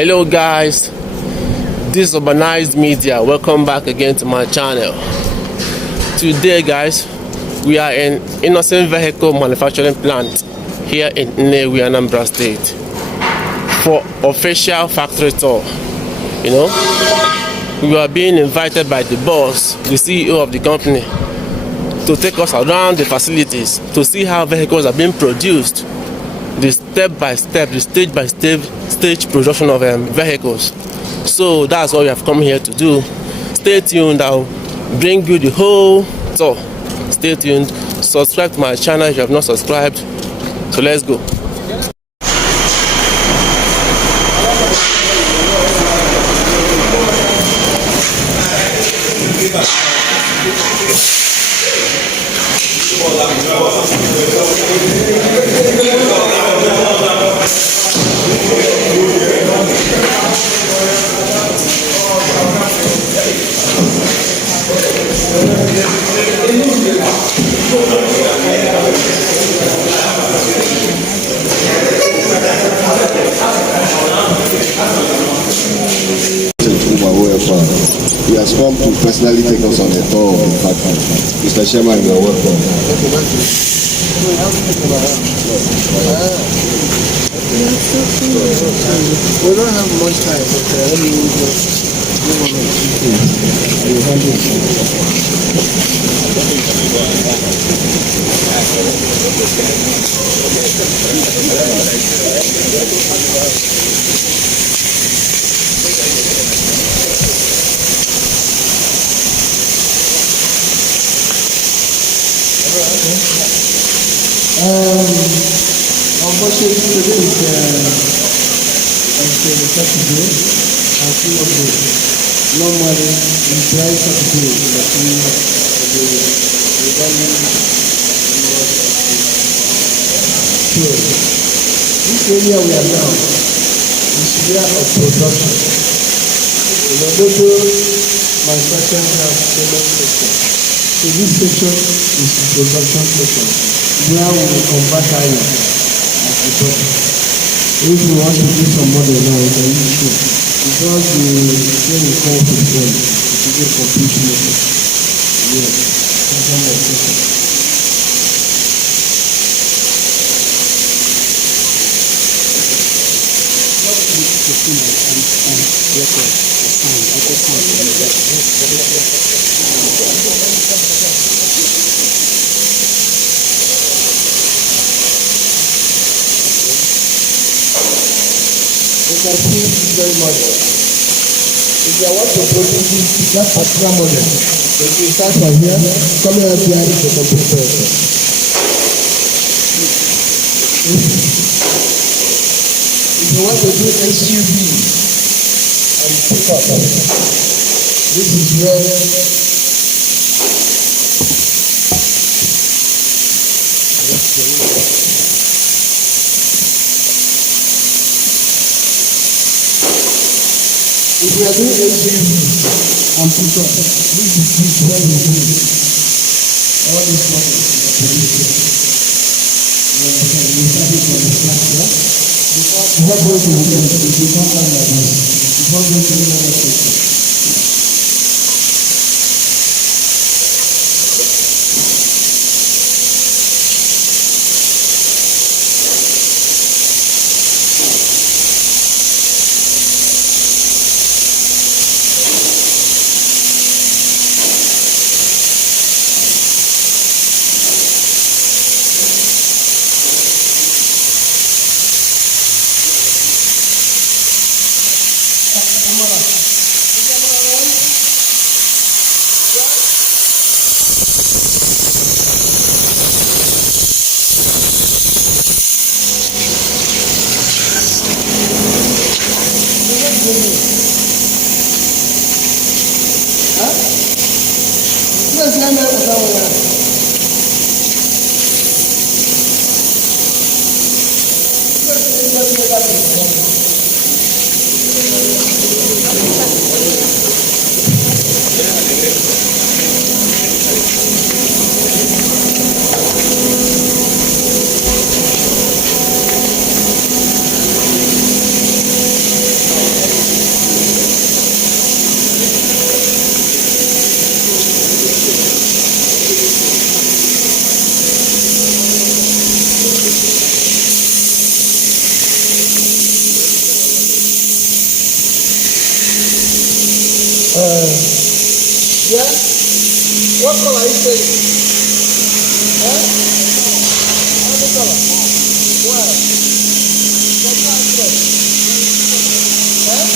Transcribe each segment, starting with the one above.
Hello guys, this is Urbanized Media. Welcome back again to my channel. Today guys, we are in Innoson Vehicle Manufacturing Plant here in Nnewi, Anambra State for official factory tour. You know, we are being invited by the boss, the CEO of the company, to take us around the facilities to see how vehicles are being produced, the step by step, the stage by stage production of vehicles. So that's what we have come here to do. Stay tuned, I'll bring you the whole tour. Stay tuned, subscribe to my channel if you have not subscribed. So let's go. He has come to personally take us on a tour of the factory. Mr. Chairman, you are welcome. We don't have much time, but let me just do one or two things. I will handle unfortunately, today is Saturday, and full of day. Normally, in dry Saturday, this area we are now is area of production. The motor manufacturing has several sections. So this section is the production section, where we will convert iron as the product. If we want to do some model now, we can use it. Because the thing will come to the body, it will be a complete motor. Yes, something like this. You can see this very model. If you want to produce that particular model, then you start from here, coming out here is the complete process. If you want to do SUV and pickup, this is where if you are doing SUV and pickup, this is where we do all these models are produced. We started from the structure. Before going to the end, it will come down like this. Before going to the other section. Yeah? What color are you saying? Huh? Any color? Well, that's not good. Huh?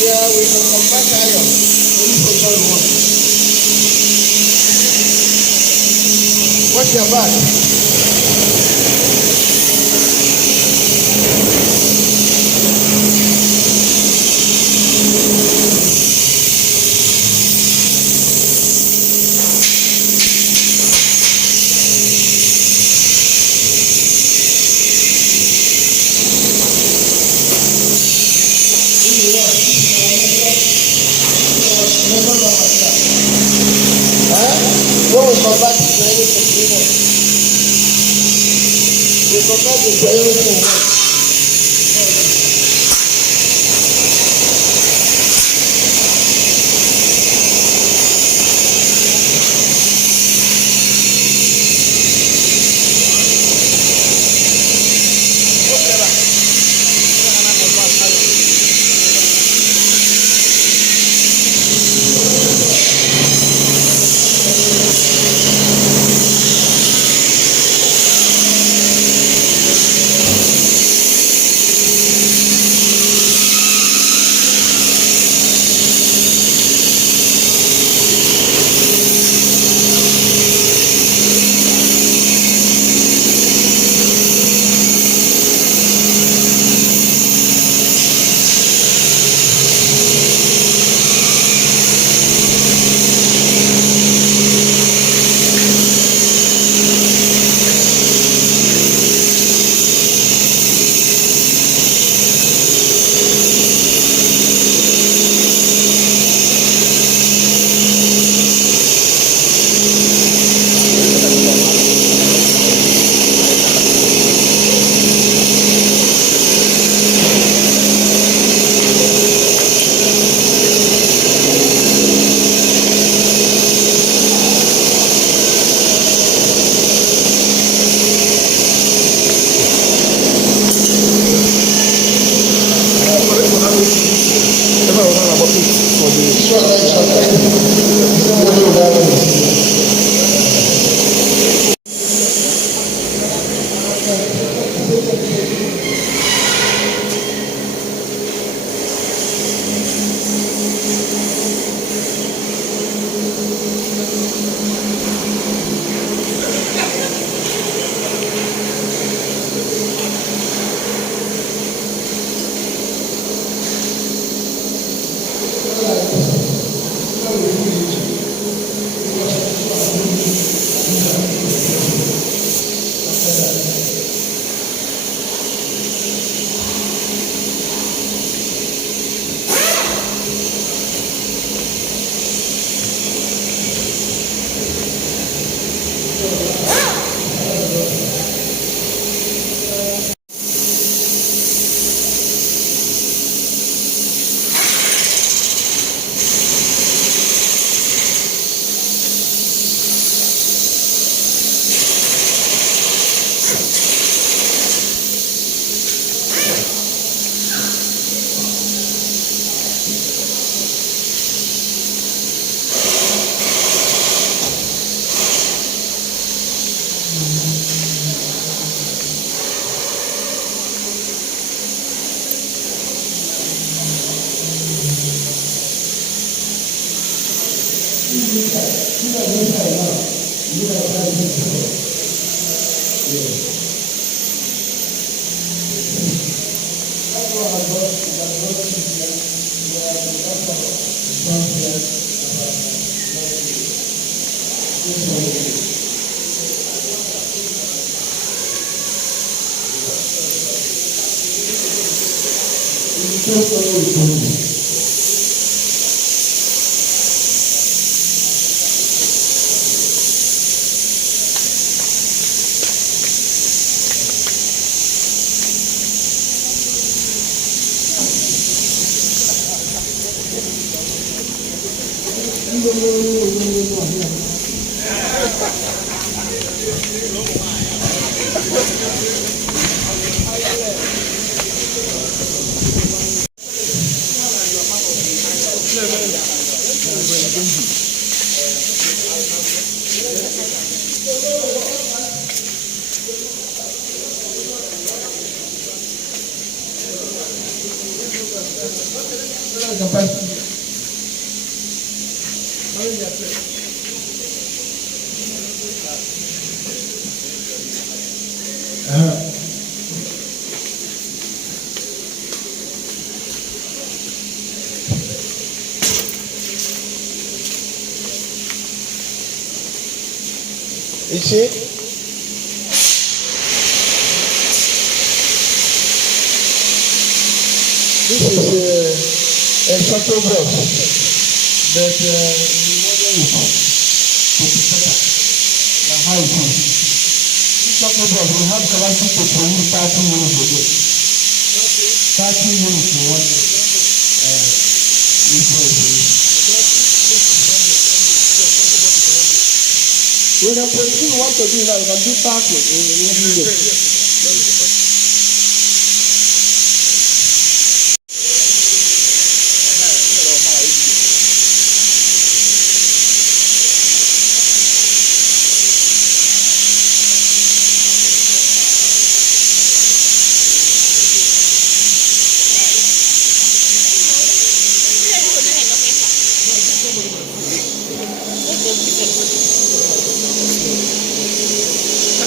Yeah, we can convert iron. Watch your back. When we convert it to anything, we convert it to anything. Just You see? This is a shuttle bus that we wanted to be better than how it is. This shuttle bus will have capacity to produce 30 units a day. 30 units in 1 day. We can produce what to do now. We can do 30 in 1 day.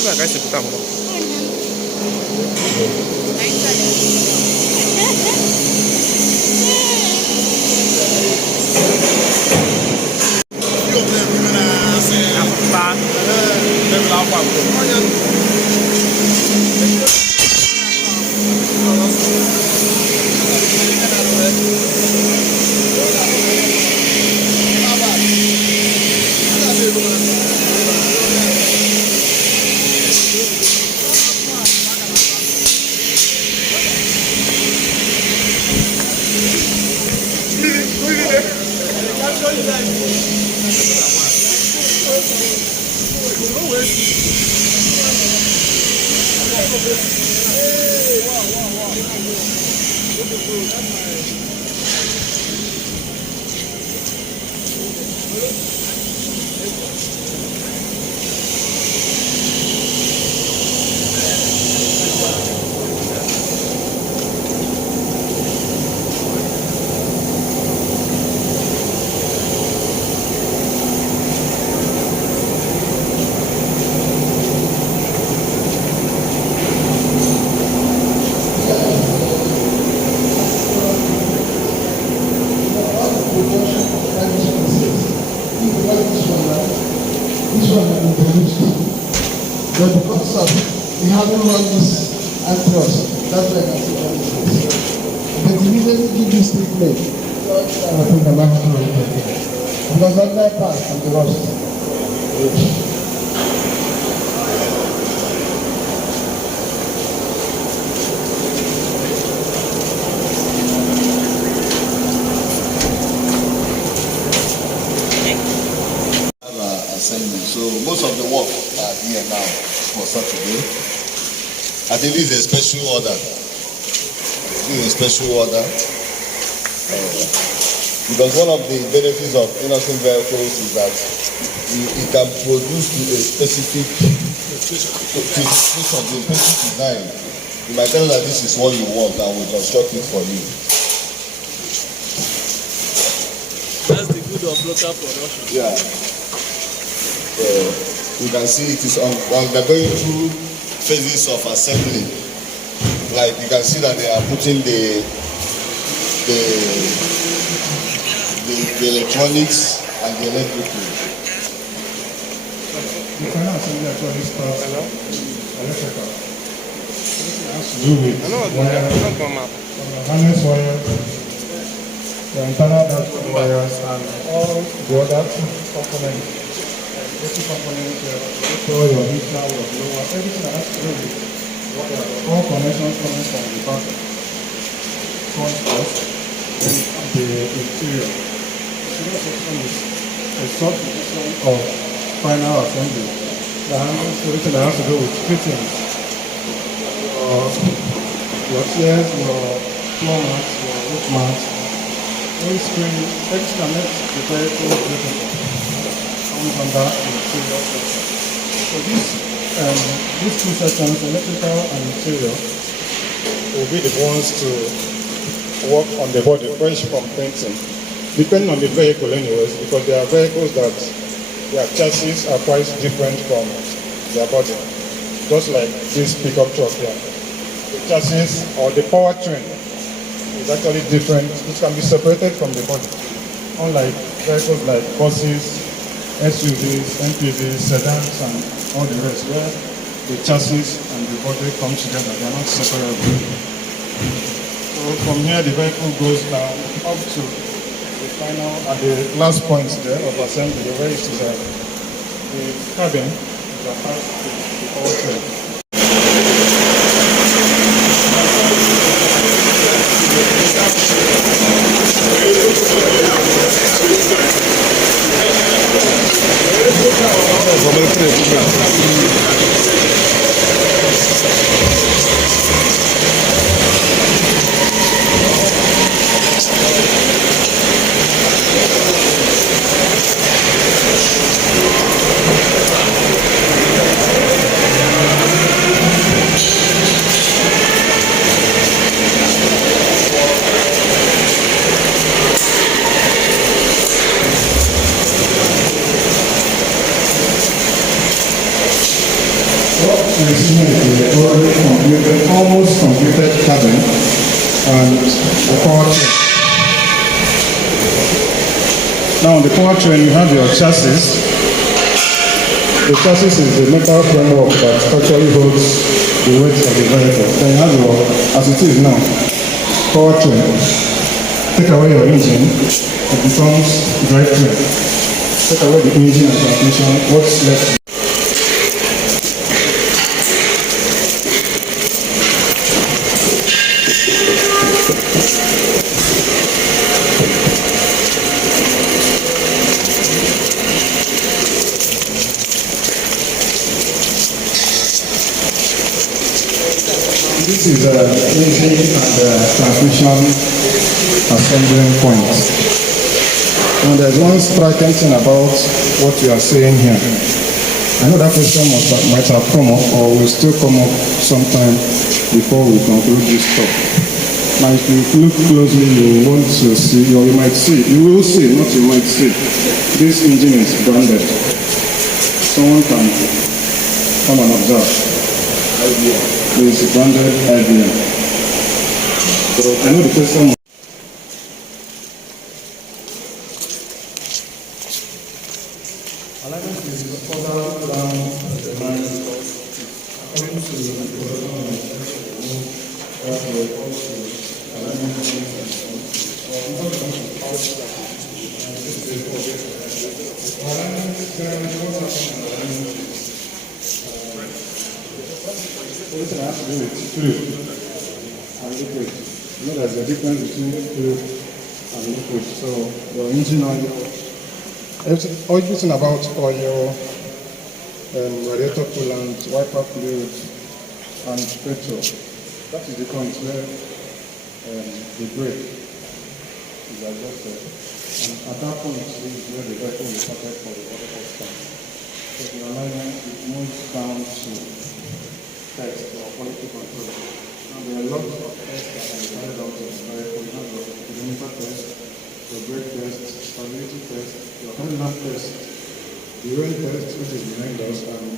Acá se puta mo. But because of we haven't run this across, that's why I can see all this. But immediately give this statement, I think I'm not going to do it. Because on that part, I'm the rust. So most of the work are here now for Saturday. I think this is a special order. Because one of the benefits of Innoson Vehicles is that it can produce to a specific design. You might tell that this is what you want and we'll construct it for you. That's the good of local production. Yeah. You can see it is on, while they're going through phases of assembly. Like you can see that they are putting the electronics and the electrical. You cannot assemble electronics parts. Electrical. It has to do with harness wire, the internal dashboard wires, and all the other components. Basic components, your heater, your blower, everything that has to do with wire. All connections coming from the back front first, then the interior. So that's what comes a subdivision of final assembly that handles everything that has to do with fittings. Your chairs, your floor mats, your roof mats, windscreen, everything that makes the vehicle beautiful comes under the interior section. So these two sections, electrical and interior, will be the ones to work on the body fresh from painting, depending on the vehicle anyways, because there are vehicles that their chassis are quite different from their body. Just like this pickup truck here. The chassis or the powertrain is actually different. It can be separated from the body. Unlike vehicles like buses, SUVs, MPVs, sedans, and all the rest, where the chassis and the body come together. They are not separable. So from here, the vehicle goes down up to the final and the last point there of assembly, where it is the cabin is attached to the powertrain. Almost completed cabin and the powertrain. Now on the powertrain you have your chassis. The chassis is the metal framework that actually holds the weight of the vehicle. Then you have your, as it is now, powertrain. Take away your engine, it becomes drivetrain. Take away the engine and transmission, what's left? This is engine and transmission assembling point. And there's one striking thing about what we are saying here. I know that question might have come up or will still come up sometime before we conclude this talk. Now if you look closely, you want to see, or you might see, you will see, not you might see, this engine is branded. Someone can come and observe. This is branded IBM. So I know the question. Alignment is further down the line according to the production everything has to do with fluid and liquid. You know there's a difference between fluid and liquid. So your engine oil, everything about oil, radiator coolant, wiper fluid, and petrol. That is the point where the brake is adjusted. And at that point is where the vehicle is started for the water stand. So the alignment moves down to test or quality control. Now there are lots of tests that can be carried out in the vehicle. You have the odometer test, the brake test, stability test, your handler test, the rail test, which is behind us, and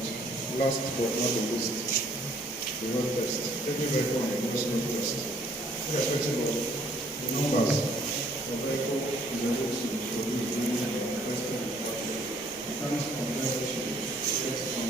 last but not the least, the road test. Every vehicle on the road test, irrespective of the numbers, the vehicle is able to produce many testing and practice. Mechanics compensation based on